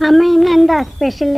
അമ്മ ഇന്ന് എന്താ സ്പെഷ്യൽ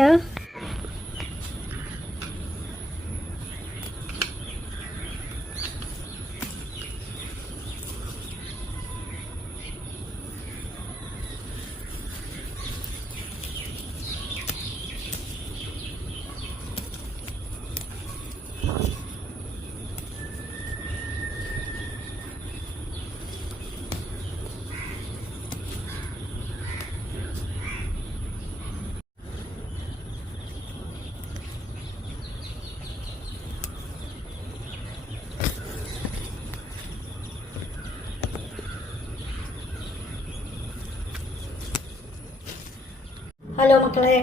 ഹലോ മക്കളെ.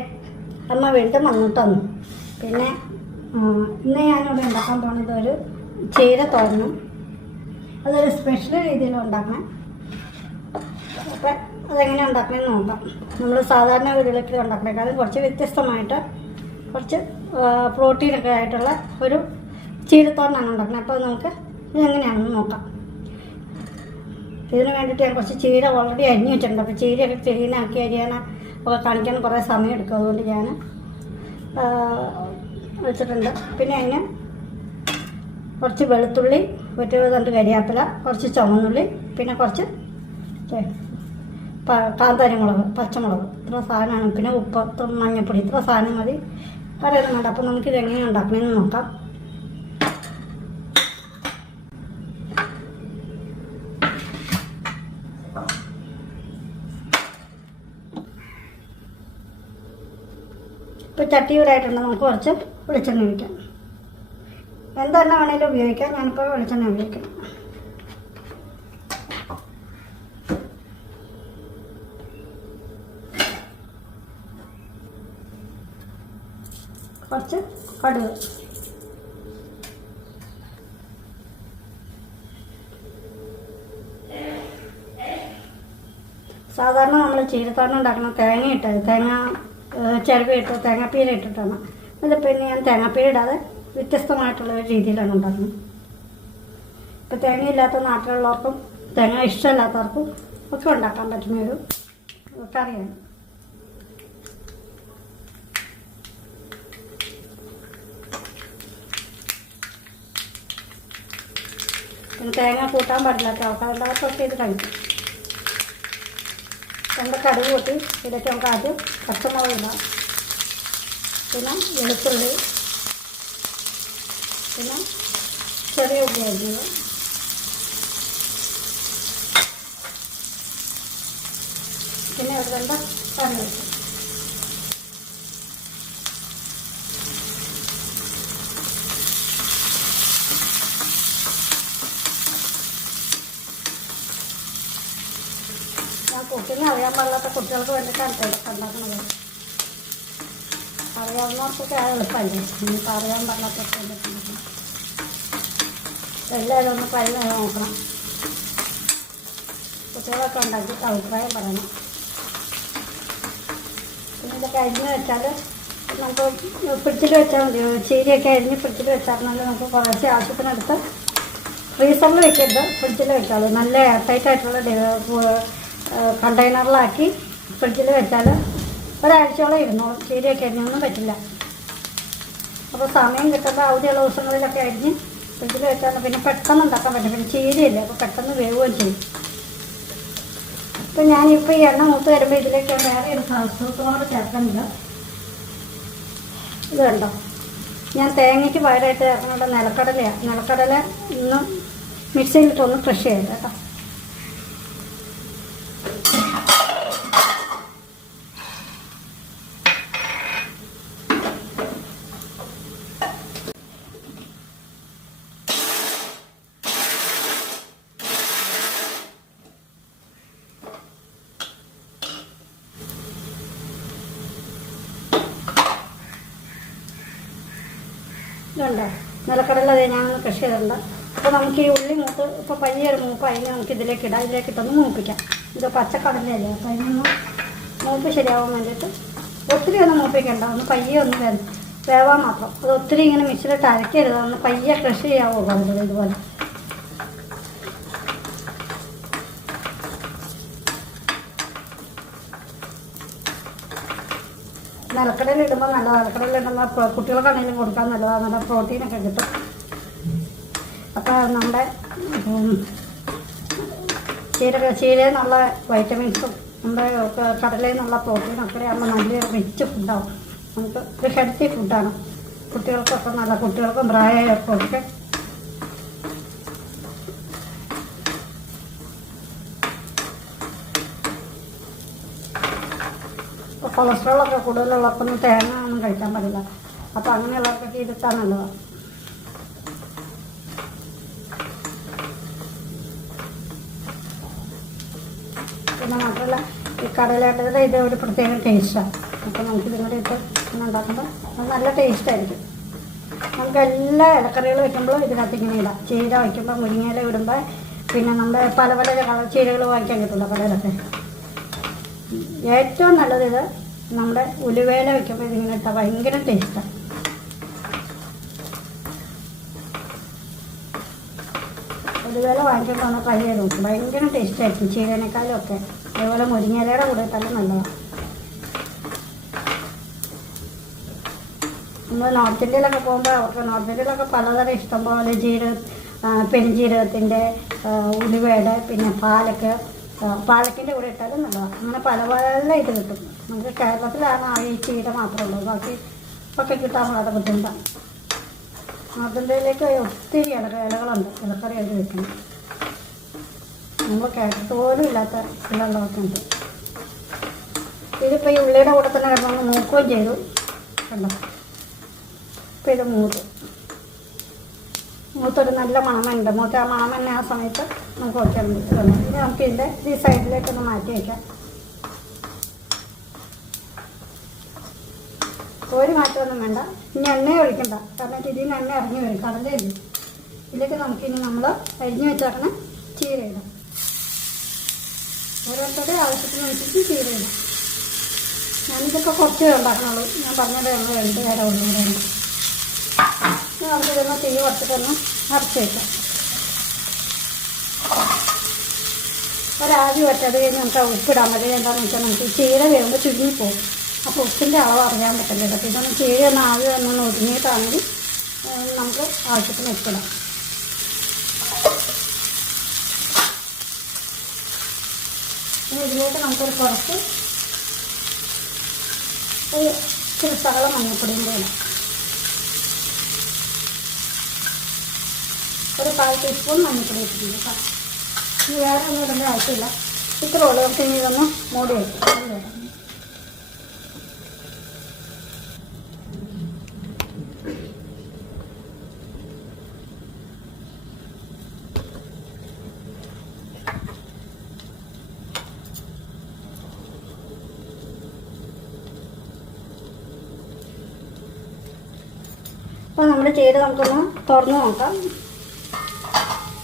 അമ്മ വീണ്ടും വന്നിട്ടൊന്നു പിന്നെ ഇന്ന് ഞാനിവിടെ ഉണ്ടാക്കാൻ പോകുന്നത് ഒരു ചീര തോരണം അതൊരു സ്പെഷ്യൽ രീതിയിൽ ഉണ്ടാക്കണം. അപ്പം അതെങ്ങനെ ഉണ്ടാക്കണമെന്ന് നോക്കാം. നമ്മൾ സാധാരണ വീടുകളിൽ ഉണ്ടാക്കണേക്കാളും കുറച്ച് വ്യത്യസ്തമായിട്ട് കുറച്ച് പ്രോട്ടീനൊക്കെ ആയിട്ടുള്ള ഒരു ചീരത്തോരനാണ് ഉണ്ടാക്കുന്നത്. അപ്പോൾ നമുക്ക് ഇതെങ്ങനെയാണെന്ന് നോക്കാം. ഇതിന് വേണ്ടിയിട്ട് ഞാൻ കുറച്ച് ചീര ഓൾറെഡി അരിഞ്ഞു വെച്ചിട്ടുണ്ട്. അപ്പോൾ ചീരയൊക്കെ ക്ലീനാക്കി അരിയാൻ ഒക്കെ കാണിക്കാൻ കുറേ സമയം എടുക്കും. അതുകൊണ്ട് ഞാൻ വെച്ചിട്ടുണ്ട്. പിന്നെ അതിന് കുറച്ച് വെളുത്തുള്ളി ഒരു രണ്ട് കരിയാപ്പില കുറച്ച് ചുവന്നുള്ളി പിന്നെ കുറച്ച് കാന്താരിമുളക് പച്ചമുളക്. ഇത്ര സാധനമാണ്. പിന്നെ ഉപ്പ് മഞ്ഞൾപ്പൊടി ഇത്ര സാധനം മതി. പറയുന്നുണ്ട് അപ്പം അപ്പോൾ നമുക്കിത് എങ്ങനെയാണ് ഉണ്ടാക്കണമെന്ന് നോക്കാം. ഇപ്പോൾ ചട്ടി ചൂടായിട്ടുണ്ട് നമുക്ക് കുറച്ച് വെളിച്ചെണ്ണ ഒഴിക്കാം. എന്തെണ്ണ വേണേലും ഉപയോഗിക്കാം. ഞാനിപ്പോൾ വെളിച്ചെണ്ണ ഉപയോഗിക്കണം കുറച്ച് കടുക്. സാധാരണ നമ്മൾ ചീരത്തോരൻ ഉണ്ടാക്കുന്ന തേങ്ങ ഇട്ടത്. തേങ്ങ ഇട്ട് തേങ്ങാപ്പീര ഇട്ടിട്ടാണ്. ഇതിപ്പോൾ പിന്നെ ഞാൻ തേങ്ങാപ്പീര ഇടാതെ വ്യത്യസ്തമായിട്ടുള്ള ഒരു രീതിയിലാണ് ഉണ്ടാക്കുന്നത്. ഇപ്പം തേങ്ങയില്ലാത്ത നാട്ടിലുള്ളവർക്കും തേങ്ങ ഇഷ്ടമില്ലാത്തവർക്കും ഒക്കെ ഉണ്ടാക്കാൻ പറ്റുന്ന ഒരു കറിയാണ്. പിന്നെ തേങ്ങ കൂട്ടാൻ പാടില്ലാത്ത ആൾക്കാരുണ്ടാകത്തൊക്കെ ഇത് കഴിക്കും. രണ്ട് കടുക് കൂട്ടി ഇതിലേക്ക് നമുക്ക് ആദ്യം പച്ചമുളക് ഇടാം. പിന്നെ വെളുത്തുള്ളി. പിന്നെ ചെറിയ ഉള്ളി പിന്നെ ഒരു രണ്ട് പനി വെച്ചു കുക്കിങ് അറിയാൻ പാടില്ലാത്ത കുട്ടികൾക്ക് വേണ്ടിയിട്ടാണ് ഇതൊക്കെ ഉണ്ടാക്കുന്നത് അറിയാവുന്നവർക്കൊക്കെ എളുപ്പമല്ലേ? ഇനിയിപ്പോൾ അറിയാൻ വേണ്ടിയിട്ടുണ്ട് എല്ലാവരും ഒന്ന് ചെയ്ത് നോക്കണം. കുട്ടികളൊക്കെ ഉണ്ടാക്കിയിട്ട് അഭിപ്രായം പറയണം. പിന്നെ ഇതൊക്കെ അരിഞ്ഞ് വെച്ചാൽ നമുക്ക് ഫ്രിഡ്ജിൽ വെച്ചാൽ മതി. ചീരയൊക്കെ അരിഞ്ഞ് ഫ്രിഡ്ജിൽ വെച്ചാൽ നമുക്ക് കുറച്ച് ആവശ്യത്തിനെടുത്ത് ഫ്രീസറിൽ വെക്കരുത്. ഫ്രിഡ്ജിൽ വെക്കാതെ നല്ല എയർ ടൈറ്റ് ആയിട്ടുള്ള കണ്ടെയ്നറിലാക്കി ഫ്രിഡ്ജിൽ വെച്ചാൽ ഒരാഴ്ചയോളം ഇരുന്നോളും. ചീരയൊക്കെ അരിഞ്ഞൊന്നും പറ്റില്ല. അപ്പോൾ സമയം കിട്ടുമ്പോൾ അവധിയുള്ള ദിവസങ്ങളിലൊക്കെ അരിഞ്ഞ് ഫ്രിഡ്ജിൽ വെച്ചാൽ പിന്നെ പെട്ടെന്ന് ഉണ്ടാക്കാൻ പറ്റും. പിന്നെ ചീരയില്ല അപ്പോൾ പെട്ടെന്ന് വേവുകയും ചെയ്യും. ഇപ്പം ഞാനിപ്പോൾ ഈ എണ്ണ മൂത്ത് വരുമ്പോൾ ഇതിലേക്ക് വേറെ ഒരു സൂത്രത്തോട് ചേർക്കുന്നില്ല ഇത് കണ്ടോ? ഞാൻ തേങ്ങയ്ക്ക് പകരമായിട്ട് ചേർക്കുന്നത് നിലക്കടലയാണ് നിലക്കടല ഇന്ന് മിക്സിയിലിട്ടൊന്ന് ക്രഷ് ചെയ്ത് കേട്ടോ. ഇതുണ്ടോ. നിലക്കടല അതേ ഞാൻ കൃഷി ചെയ്തിട്ടുണ്ട്. അപ്പോൾ നമുക്ക് ഈ ഉള്ളി മൂത്ത് ഇപ്പോൾ ഒരു മൂപ്പ് അതിന് നമുക്ക് ഇതിലേക്ക് ഇടാം. ഇതിലേക്ക് ഇട്ടൊന്ന് മൂപ്പിക്കാം. ഇത് പച്ചക്കടലയല്ലേ അപ്പോൾ അതിനൊന്ന് മൂപ്പ് ശരിയാവാൻ വേണ്ടിയിട്ട് ഒത്തിരി ഒന്നും മൂപ്പിക്കണ്ട. ഒന്ന് പയ്യെ ഒന്ന് വേവാൻ മാത്രം. അത് ഒത്തിരി ഇങ്ങനെ മിക്സിലിട്ട് അരക്കരുത്. ഒന്ന് പയ്യെ കൃഷി ചെയ്യാവോ. ഇതുപോലെ. നിലക്കടയിൽ ഇടുമ്പോൾ നല്ലതാണ് നിലക്കടയിൽ ഇടുമ്പോൾ കുട്ടികൾക്കാണെങ്കിലും കൊടുക്കാൻ നല്ലതാണ് നല്ല പ്രോട്ടീനൊക്കെ കിട്ടും. അപ്പോൾ നമ്മുടെ ചീര ചീരയിൽ നിന്നുള്ള വൈറ്റമിൻസും നമ്മുടെ കടലയെന്നുള്ള നിന്നുള്ള പ്രോട്ടീനൊക്കെ ആകുമ്പോൾ നല്ല റിച്ച് ഫുഡാവും നമുക്ക് ഒരു ഹെൽത്തി ഫുഡാണ് കുട്ടികൾക്കൊക്കെ നല്ല കുട്ടികൾക്കും പ്രായമായവർക്കും ഒക്കെ കൊളസ്ട്രോളൊക്കെ കൂടുതലുള്ളവർക്കൊന്നും തേങ്ങ ഒന്നും കഴിക്കാൻ പാടില്ല അപ്പോൾ അങ്ങനെയുള്ളവർക്കൊക്കെ ഇരുത്താൻ നല്ലതാണ് പിന്നെ മാത്രമല്ല ഈ കടലേട്ടയുടെ ഇത് ഒരു പ്രത്യേക ടേസ്റ്റാണ് അപ്പോൾ നമുക്ക് ഇതിനോട് ഇട്ട് ഉണ്ടാക്കുമ്പോൾ അത് നല്ല ടേസ്റ്റായിരിക്കും നമുക്ക് എല്ലാ ഇലക്കറികളും വയ്ക്കുമ്പോഴും ഇതിനകത്ത് ഇങ്ങനെ ഇടാം. ചീര വയ്ക്കുമ്പോൾ മുരിങ്ങയില ഇടുമ്പോൾ പിന്നെ നമ്മുടെ പല പല കളർ ചീരകൾ വാങ്ങിക്കാൻ കിട്ടില്ല കടയിലൊക്കെ. ഏറ്റവും നല്ലത് ഇത് നമ്മുടെ ഉലുവേല വെക്കുമ്പോൾ ഇതിങ്ങനെ ഇട്ടാൽ ഭയങ്കര ടേസ്റ്റാണ് ഉലുവേല വാങ്ങിക്കുമ്പോൾ ഒന്ന് ട്രൈ ചെയ്ത് നോക്കും ഭയങ്കര ടേസ്റ്റായിരിക്കും ചീരനേക്കാളും ഒക്കെ അതേപോലെ മുരിങ്ങയിലയുടെ കൂടെ തന്നെ നല്ലതാണ് നമ്മൾ നോർത്ത് ഇന്ത്യയിലൊക്കെ പോകുമ്പോൾ അവർക്ക് നോർത്ത് ഇന്ത്യയിലൊക്കെ പലതരം ഇഷ്ടംപോലെ ജീരക പെരുംജീരകത്തിന്റെ ഉലുവയുടെ പിന്നെ പാലക്ക് പാലക്കിന്റെ കൂടെ ഇട്ടാലും നല്ലതാണ് അങ്ങനെ പല പലതായിട്ട് കിട്ടും. നമുക്ക് കേരളത്തിലാണ് ആ ഈ ചീര മാത്രമേ ഉള്ളൂ. ബാക്കി ഒക്കെ കിട്ടാൻ വളരെ ബുദ്ധിമുട്ടാണ്. അതിന്റെയിലേക്ക് ഒത്തിരി ഇല ഇലകളുണ്ട്. ഇലക്കറി അവർ വെക്കുന്നത് നമ്മൾ കേട്ടിട്ട് പോലും ഇല്ലാത്ത ഇലകളൊക്കെ ഉണ്ട് ഇതിപ്പോൾ ഈ ഉള്ളിയുടെ കൂടെ തന്നെ കിടന്നു നോക്കുകയും ചെയ്തു. കണ്ടോ? ഇപ്പം ഇത് മൂത്ത്. മൂത്തൊരു നല്ല മണമുണ്ട് മൂത്ത ആ മണം തന്നെ ആ സമയത്ത് നമുക്ക് വയ്ക്കാൻ പറ്റും ഇനി നമുക്ക് ഇതിന്റെ ഈ സൈഡിലേക്കൊന്ന് മാറ്റി വയ്ക്കാം ഒരു മാറ്റമൊന്നും വേണ്ട. ഇനി എണ്ണ ഒഴിക്കണ്ട. കാരണം ഇതിൽ എണ്ണ ഇറങ്ങി വരും. കടലയില്ല ഇതിലേക്ക് നമുക്കിനി നമ്മൾ അരിഞ്ഞു വെച്ചേക്കണ ചീര ഇടാം. ഓരോരുത്തരുടെ വെച്ചിട്ട് ചീര ഇടാം. ഞാനിതൊക്കെ കുറച്ച് ഉണ്ടാക്കണുള്ളൂ. ഞാൻ പറഞ്ഞത് ഞങ്ങൾ രണ്ട് നേരം ഉള്ളൂ നമുക്ക് ഇതൊന്ന് തീ കുറച്ചിട്ടൊന്ന് അരച്ച് വയ്ക്കാം ഒരാവി വറ്റത് കഴിഞ്ഞ് നമുക്ക് ഉപ്പിടാൻ മതി എന്താണെന്ന് വെച്ചാൽ നമുക്ക് ചീര വേകുമ്പോൾ ചുരുങ്ങിപ്പോകും അപ്പോൾ ഉപ്പിന്റെ അളവ് അറിയാൻ പറ്റില്ല പിന്നെ ഇതൊന്ന് ചീര ഒന്ന് ആവി ഒന്ന് ഒതുങ്ങിയിട്ടാണെങ്കിൽ നമുക്ക് ആവശ്യത്തിന് ഉപ്പിടാം. ഇതിലേക്ക് നമുക്കൊരു കുറച്ച് ഒരു ഇച്ചിരി സകല മഞ്ഞപ്പൊടിയും കൂടെ ഒരു കാൽ ടീസ്പൂൺ മഞ്ഞപ്പൊടി ഇട്ടിട്ടുണ്ട് കേട്ടോ. ഇനി വേറെ ഒന്നും ഇടേണ്ട ആവശ്യമില്ല ഇത്ര ഉള്ളൂ നമുക്ക് ഇനി ഇതൊന്ന് മൂടി വയ്ക്കും. അപ്പോൾ നമ്മൾ ചെയ്ത് നമുക്കൊന്ന് തുറന്ന് നോക്കാം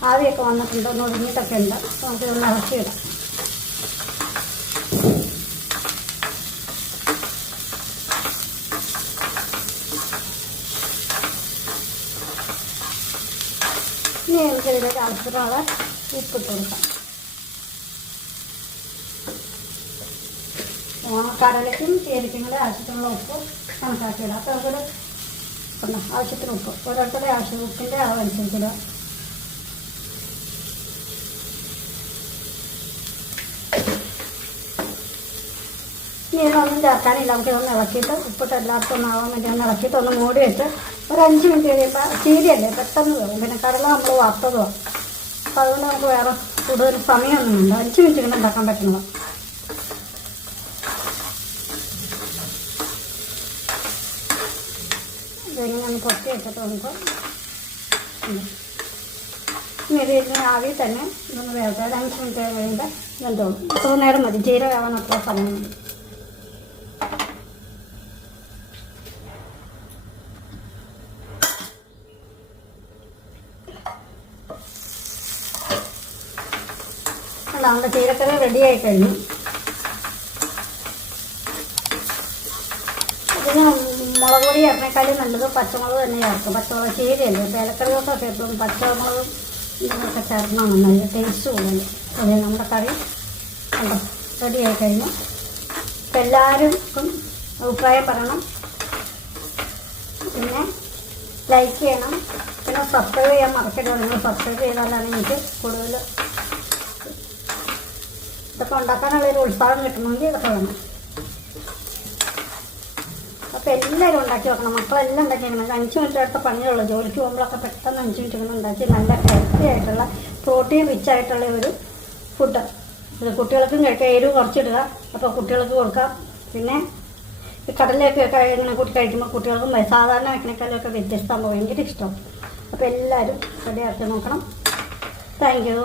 ആവിയൊക്കെ വന്നിട്ടുണ്ട്. ഒന്ന് ഒതുങ്ങിയിട്ടൊക്കെ ഉണ്ട്. അപ്പോൾ നമുക്ക് ഇതൊന്ന് ഇറക്കിയിടാം ഇനി നമുക്ക് ഇതിലേക്ക് ആവശ്യത്തിനുള്ള ഉപ്പിട്ട് കൊടുക്കാം. കടലയ്ക്കും ചേരിക്കും ആവശ്യത്തിനുള്ള ഉപ്പ് കണക്കാക്കിയിടാം. അപ്പോൾ നമുക്കൊരു ആവശ്യത്തിന് ഉപ്പ്. ഓരോരുത്തരുടെ ആവശ്യം ഉപ്പിന്റെ അളവ് അനുസരിച്ചിടുക ഇനി ഇതൊന്നും ചേർക്കാനില്ല. നമുക്ക് ഇതൊന്ന് ഇളക്കിയിട്ട് ഉപ്പിട്ട് എല്ലാവർക്കും ഒന്ന് വേണ്ടി ഒന്ന് ഇളക്കിയിട്ട് ഒന്ന് മൂടി വെച്ച് ഒരു അഞ്ച് മിനിറ്റ് കഴിയുമ്പോൾ ചീരയല്ലേ? പെട്ടെന്ന് വേവും പിന്നെ കടല നമ്മൾ വറുത്തതുമാണ് അപ്പോൾ അതുകൊണ്ട് നമുക്ക് വേറെ കൂടുതൽ സമയമൊന്നും ഉണ്ട് അഞ്ച് മിനിറ്റ് കൊണ്ട് ഉണ്ടാക്കാൻ പറ്റുന്നത്. ഇതെങ്ങനെ ഒന്ന് വെച്ചിട്ട് നമുക്ക് ഇതിന് ആവി തന്നെ ഇതൊന്ന് വേഗം അഞ്ച് മിനിറ്റ് കഴിയുമ്പോൾ ഇതെന്തോ അത്ര നേരം മതി. ജീര വേവാൻ അത്ര സമയം നമ്മുടെ ചീരക്കറി റെഡി ആയി കഴിഞ്ഞു. ഇതിന് മുളക് പൊടി ഇറങ്ങിക്കാലും നല്ലത് പച്ചമുളക് തന്നെ ചേർക്കും പച്ചമുളക് ചീരയല്ലേ? വേലക്കറികൾക്കൊക്കെ എപ്പോഴും പച്ചമുളകും ഇതൊക്കെ ചേർക്കണം നല്ല ടേസ്റ്റ് കൂടുതൽ. അതെ നമ്മുടെ കറി റെഡി ആയി കഴിഞ്ഞു. എല്ലാവർക്കും അഭിപ്രായം പറയണം. പിന്നെ ലൈക്ക് ചെയ്യണം. പിന്നെ സബ്സ്ക്രൈബ് ചെയ്യാൻ മറക്കരുത്. നിങ്ങൾ സബ്സ്ക്രൈബ് ചെയ്താലാണ് എനിക്ക് കൂടുതൽ ഇതൊക്കെ ഉണ്ടാക്കാനുള്ള ഒരു ഉത്സാഹം കിട്ടണമെങ്കിൽ ഇതൊക്കെ വേണം. അപ്പോൾ എല്ലാവരും ഉണ്ടാക്കി വെക്കണം. മക്കളെല്ലാം ഉണ്ടാക്കി വെക്കണം. അഞ്ച് മിനിറ്റ് അടുത്ത പണിയുള്ളൂ. ജോലിക്ക് പോകുമ്പോഴൊക്കെ പെട്ടെന്ന് അഞ്ച് മിനിറ്റ് കൊണ്ട് ഉണ്ടാക്കി നല്ല ഹെൽത്തി ആയിട്ടുള്ള പ്രോട്ടീൻ റിച്ച് ആയിട്ടുള്ള ഒരു ഫുഡ് ഇത് കുട്ടികൾക്കും കഴിക്കാം. എരിവ് കുറച്ചിടുക. അപ്പോൾ കുട്ടികൾക്ക് കൊടുക്കാം. പിന്നെ ഈ കടലയൊക്കെ ഇങ്ങനെ കൂട്ടി കഴിക്കുമ്പോൾ കുട്ടികൾക്കും സാധാരണ വെക്കണേക്കാളൊക്കെ വ്യത്യസ്തമാകുമ്പോൾ ഭയങ്കര ഇഷ്ടം. അപ്പോൾ എല്ലാവരും റെഡിയാക്കി നോക്കണം. Thank you